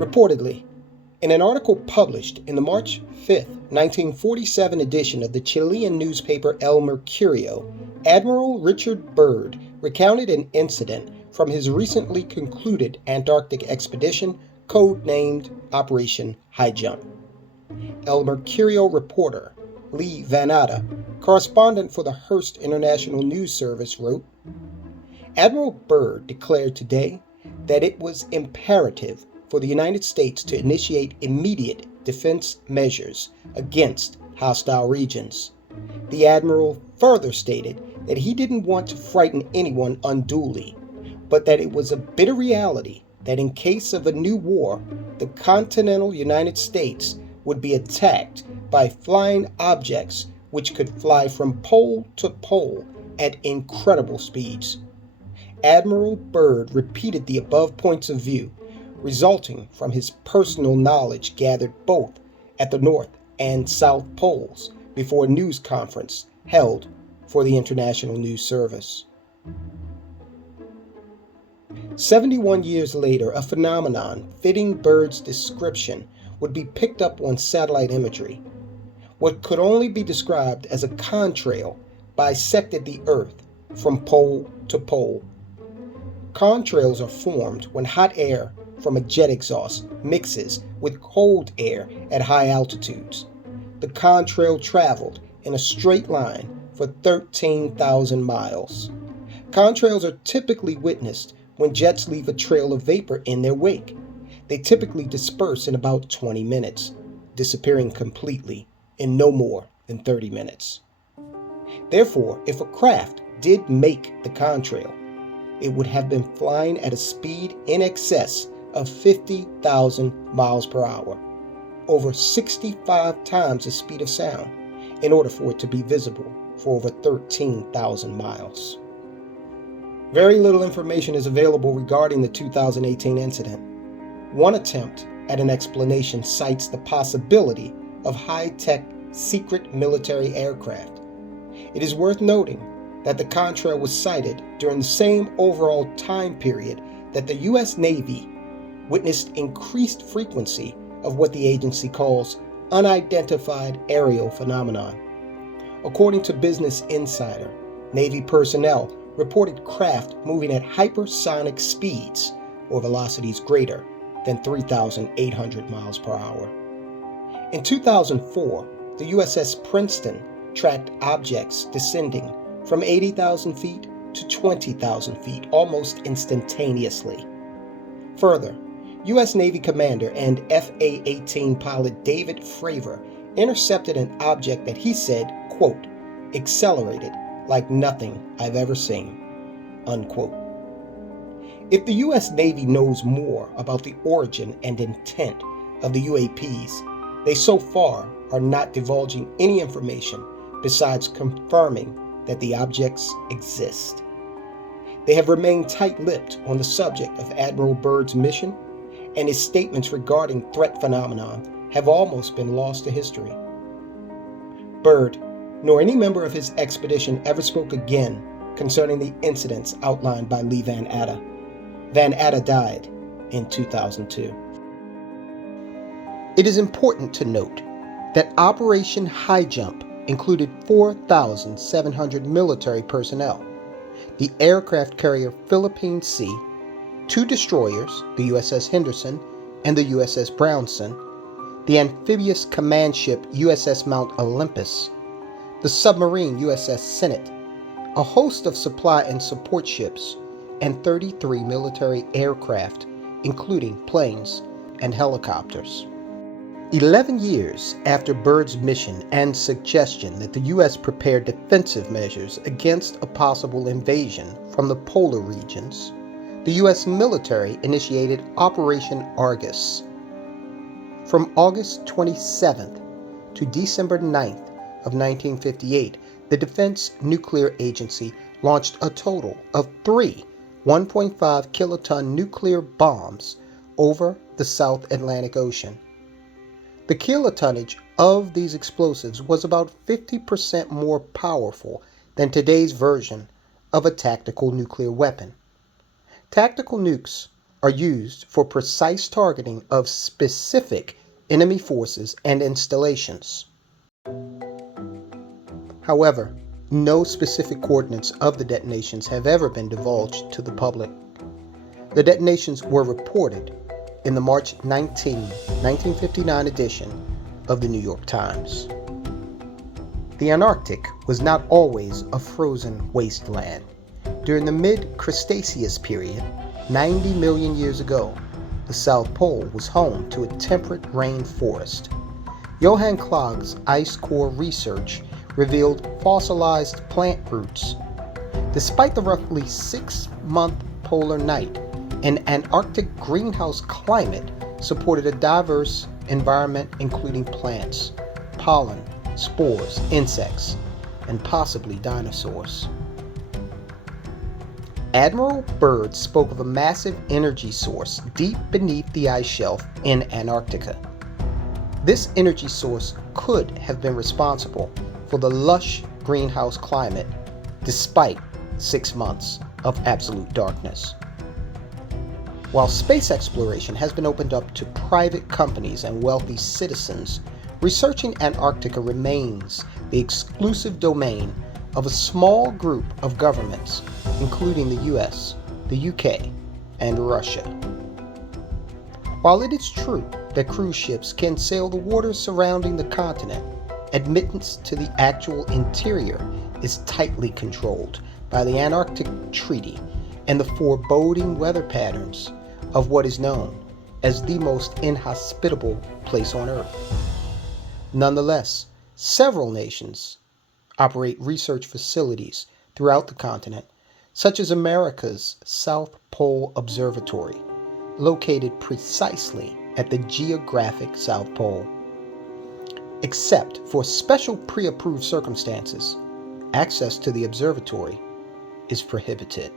Reportedly, in an article published in the March 5, 1947 edition of the Chilean newspaper El Mercurio, Admiral Richard Byrd recounted an incident from his recently concluded Antarctic expedition, codenamed Operation Highjump. El Mercurio reporter Lee Van Atta, correspondent for the Hearst International News Service, wrote, Admiral Byrd declared today that it was imperative for the United States to initiate immediate defense measures against hostile regions. The Admiral further stated that he didn't want to frighten anyone unduly, but that it was a bitter reality that in case of a new war, the continental United States would be attacked by flying objects which could fly from pole to pole at incredible speeds. Admiral Byrd repeated the above points of view, resulting from his personal knowledge gathered both at the North and South Poles before a news conference held for the International News Service. 71 years later, a phenomenon fitting Byrd's description would be picked up on satellite imagery. What could only be described as a contrail bisected the Earth from pole to pole. Contrails are formed when hot air from a jet exhaust mixes with cold air at high altitudes. The contrail traveled in a straight line for 13,000 miles. Contrails are typically witnessed when jets leave a trail of vapor in their wake. They typically disperse in about 20 minutes, disappearing completely in no more than 30 minutes. Therefore, if a craft did make the contrail, it would have been flying at a speed in excess of 50,000 miles per hour, over 65 times the speed of sound, in order for it to be visible for over 13,000 miles. Very little information is available regarding the 2018 incident. One attempt at an explanation cites the possibility of high-tech secret military aircraft. It is worth noting that the contrail was sighted during the same overall time period that the U.S. Navy witnessed increased frequency of what the agency calls unidentified aerial phenomenon. According to Business Insider, Navy personnel reported craft moving at hypersonic speeds or velocities greater than 3,800 miles per hour. In 2004, the USS Princeton tracked objects descending from 80,000 feet to 20,000 feet almost instantaneously. Further, U.S. Navy Commander and FA-18 pilot David Fravor intercepted an object that he said, quote, accelerated like nothing I've ever seen, unquote. If the U.S. Navy knows more about the origin and intent of the UAPs, they so far are not divulging any information besides confirming that the objects exist. They have remained tight-lipped on the subject of Admiral Byrd's mission, and his statements regarding threat phenomenon have almost been lost to history. Byrd, nor any member of his expedition, ever spoke again concerning the incidents outlined by Lee Van Atta. Van Atta died in 2002. It is important to note that Operation Highjump included 4,700 military personnel, the aircraft carrier Philippine Sea, 2 destroyers, the USS Henderson and the USS Brownson, the amphibious command ship USS Mount Olympus, the submarine USS Senate, a host of supply and support ships, and 33 military aircraft, including planes and helicopters. 11 years after Byrd's mission and suggestion that the U.S. prepare defensive measures against a possible invasion from the polar regions, the U.S. military initiated Operation Argus. From August 27th to December 9th of 1958, the Defense Nuclear Agency launched a total of 3 1.5 kiloton nuclear bombs over the South Atlantic Ocean. The kilotonnage of these explosives was about 50% more powerful than today's version of a tactical nuclear weapon. Tactical nukes are used for precise targeting of specific enemy forces and installations. However, no specific coordinates of the detonations have ever been divulged to the public. The detonations were reported in the March 19, 1959 edition of the New York Times. The Antarctic was not always a frozen wasteland. During the mid-Cretaceous period, 90 million years ago, the South Pole was home to a temperate rainforest. Johann Klog's ice core research revealed fossilized plant roots. Despite the roughly 6-month polar night, an Antarctic greenhouse climate supported a diverse environment including plants, pollen, spores, insects, and possibly dinosaurs. Admiral Byrd spoke of a massive energy source deep beneath the ice shelf in Antarctica. This energy source could have been responsible for the lush greenhouse climate despite 6 months of absolute darkness. While space exploration has been opened up to private companies and wealthy citizens, researching Antarctica remains the exclusive domain of a small group of governments, including the US, the UK, and Russia. While it is true that cruise ships can sail the waters surrounding the continent, admittance to the actual interior is tightly controlled by the Antarctic Treaty and the foreboding weather patterns of what is known as the most inhospitable place on Earth. Nonetheless, several nations operate research facilities throughout the continent, such as America's South Pole Observatory, located precisely at the geographic South Pole. Except for special pre-approved circumstances, access to the observatory is prohibited.